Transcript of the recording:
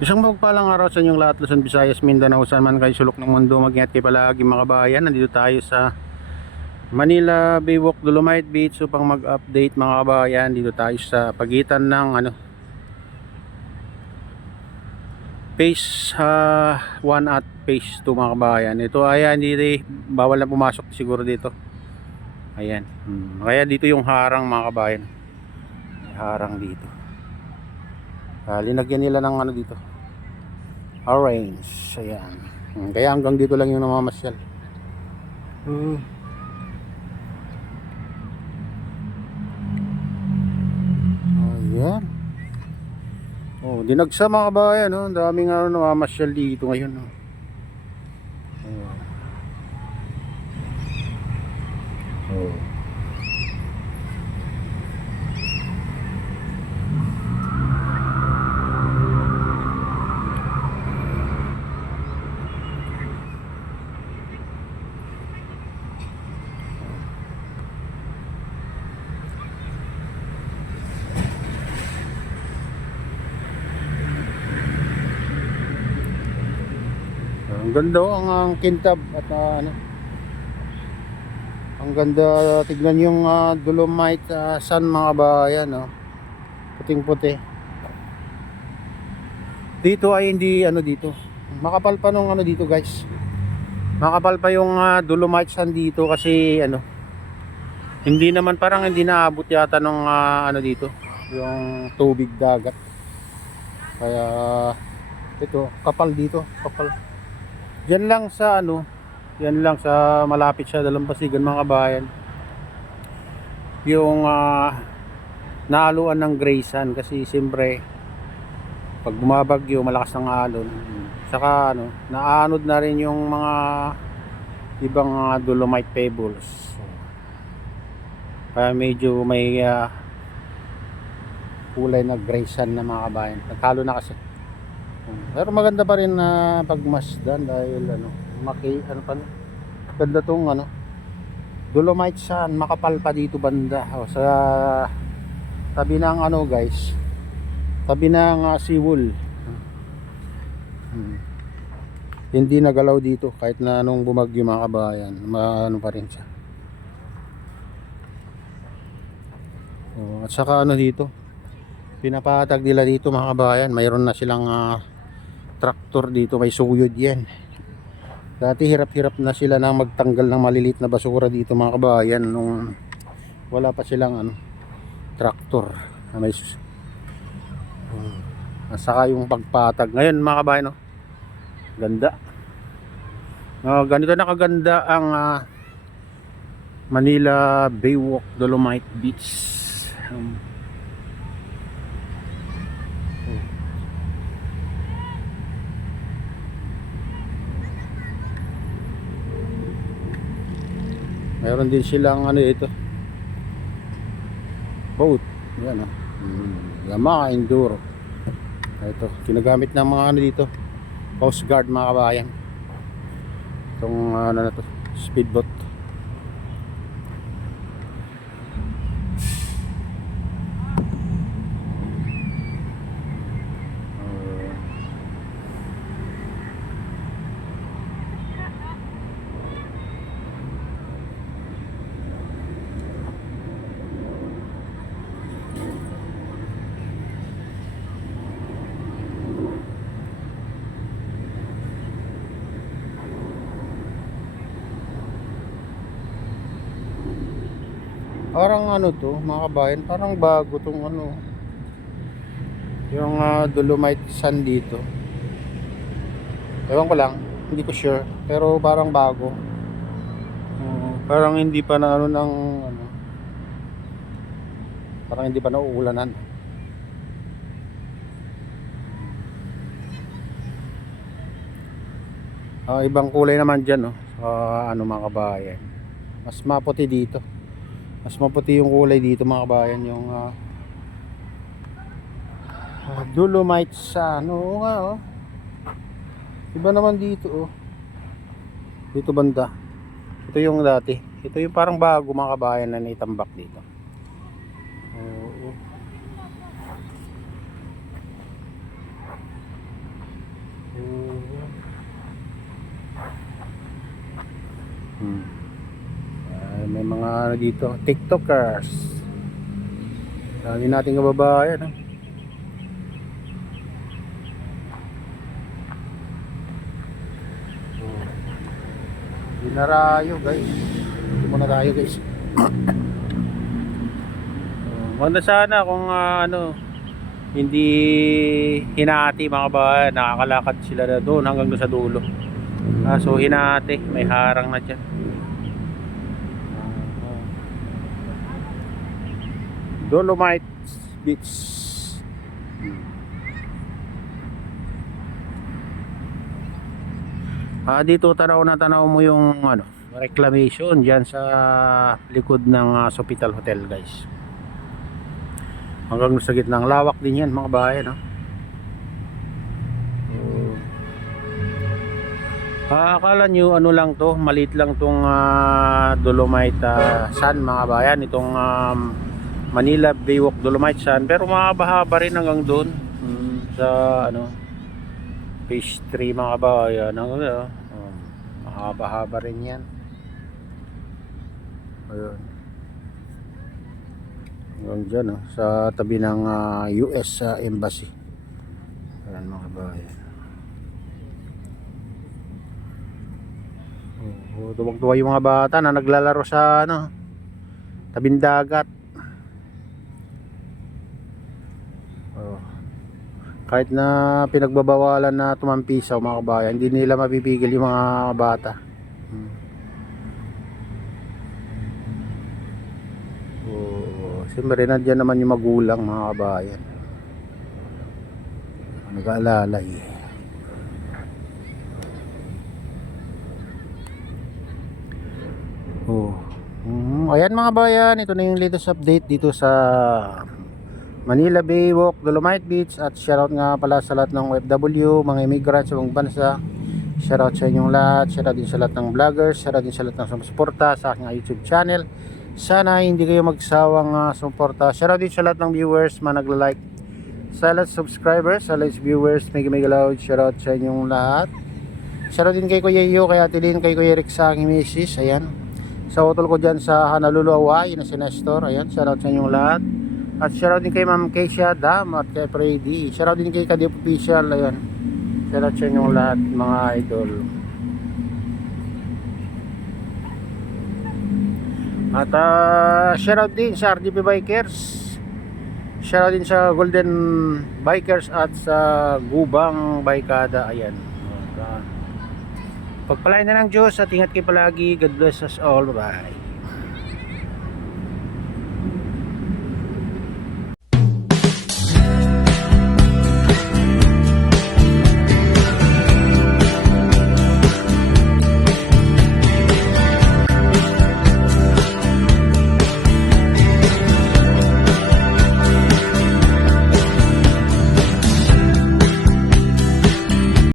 Isang mapagpalang araw sa inyong lahat, Luzon, Visayas, Mindanao, saan man kayo sulok ng mundo. Mag-ingat kayo palagi mga kabayan. Nandito tayo sa Manila Baywalk Dolomite Beach upang mag-update mga kabayan. Dito tayo sa pagitan ng phase 1 at phase 2 mga kabayan. Ito ayan, hindi bawal na pumasok siguro dito. Ayan. Kaya dito yung harang mga kabayan. Harang dito. Linagyan nila ng dito. Orange. Ayan. Kaya hanggang dito lang yung namamasyal. Ayan. Oh, dinagsa mga kabayan, oh. Ang daming namamasyal dito ngayon, oh. Oh. Ang ganda, oh, ang kintab at ang ganda tignan yung Dolomite sun mga kabayan, oh. Puting puti. Dito ay hindi dito. Makapal pa nung dito, guys. Makapal pa yung Dolomite sun dito kasi hindi naman, parang hindi naabot yata nung dito, yung tubig dagat. Kaya ito, kapal dito, kapal. Diyan lang sa yan lang sa malapit sa Dalampasigan mga kabayan. Yung nahaluan ng Graysan kasi siyempre pag bumabagyo malakas ng alon. Saka naanod na rin yung mga ibang Dolomite pebbles. Kaya medyo may kulay na Graysan na mga kabayan. Naghalo na kasi. Pero maganda pa rin na pagmasdan dahil ganda tong Dolomite sun, makapal pa dito banda. Sa tabi ng guys, tabi ng seawall. Hindi nagalaw dito kahit na anong bumagyo mga kabayan, pa rin siya. At saka dito pinapatag nila dito mga kabayan, mayroon na silang traktor dito, may suyod yan. Dati hirap-hirap na sila na magtanggal ng maliliit na basura dito mga kabayan nung wala pa silang traktor na may saka yung pagpatag ngayon mga kabayan, ganda. Ganito na kaganda ang Manila Baywalk Dolomite Beach. Mayroon din silang ito, boat. Yan Yamaha Enduro. Ito, ginagamit ng mga dito, Coast Guard mga kabayan. Itong na to, speedboat. Parang to mga kabayan, parang bago tong yung Dolomite sun dito. Ewan ko lang, hindi ko sure, pero parang bago. Parang hindi pa na ng parang hindi pa nauulanan. Ibang kulay naman dyan, mga kabayan. Mas maputi dito. Mas maputi yung kulay dito mga kabayan, yung Dolomite sun. Oo nga, iba naman dito, dito banda. Ito yung dati. Ito yung parang bago mga kabayan na naitambak dito. Oo. May mga ano dito, TikTokers. Dami nating kababayan. Dinarayo guys. Dito muna tayo guys. Maganda sana kung ano, hindi hinati mga kababayan, nakakalakad sila na doon hanggang doon sa dulo. So hinati, may harang na dyan. Dolomite Beach. Dito tanaw mo yung ano, reclamation diyan sa likod ng Sofitel Hotel guys. Hanggang sa gitnang lawak din yan mga bahay, no? Akala nyo ano lang to, maliit lang tong Dolomite Sand mga bayan, itong Manila Baywalk Dolomite Sand, pero mahaba rin hanggang doon sa ano, phase 3 mga bayan, mahaba rin yan. Ayun, hanggang dyan, sa tabi ng US Embassy. Ayan mga bayan. Tuwag-tuwa yung mga bata na naglalaro sa ano, tabing dagat. Kahit na pinagbabawalan na tumampisaw mga kabayan, hindi nila mapipigil yung mga bata. Siyempre nandiyan naman yung magulang mga kabayan, nag-aalalay. Ayan mga bayan, ito na yung latest update dito sa Manila Baywalk Dolomite Beach. At shoutout nga pala sa lahat ng OFW, mga immigrants sa ibang bansa. Shoutout sa inyong lahat, shoutout din sa lahat ng vloggers, shoutout din sa lahat ng sumusuporta sa aking YouTube channel. Sana hindi kayo magsawang sumuporta. Shoutout din sa lahat ng viewers, mga nagla-like, sa lahat subscribers, sa lahat viewers, mega loud shoutout sa inyong lahat. Shoutout din kay Kuya Iyo, kay Ate Lynn, kay Kuya Rick sa aking misis. Ayan, sa utol ko dyan sa Honolulu, Hawaii na si Nestor. Ayan, shoutout sa inyong lahat. At shoutout din kay Ma'am Keisha Dam at kay Freddy. Shoutout din kay Kadip Official. Ayan, shoutout sa inyong lahat mga idol. At shoutout din sa RDP Bikers, shoutout din sa Golden Bikers at sa Gubang Baykada. Ayan, pagpalain na ng Diyos at ingat kayo palagi. God bless us all. Bye.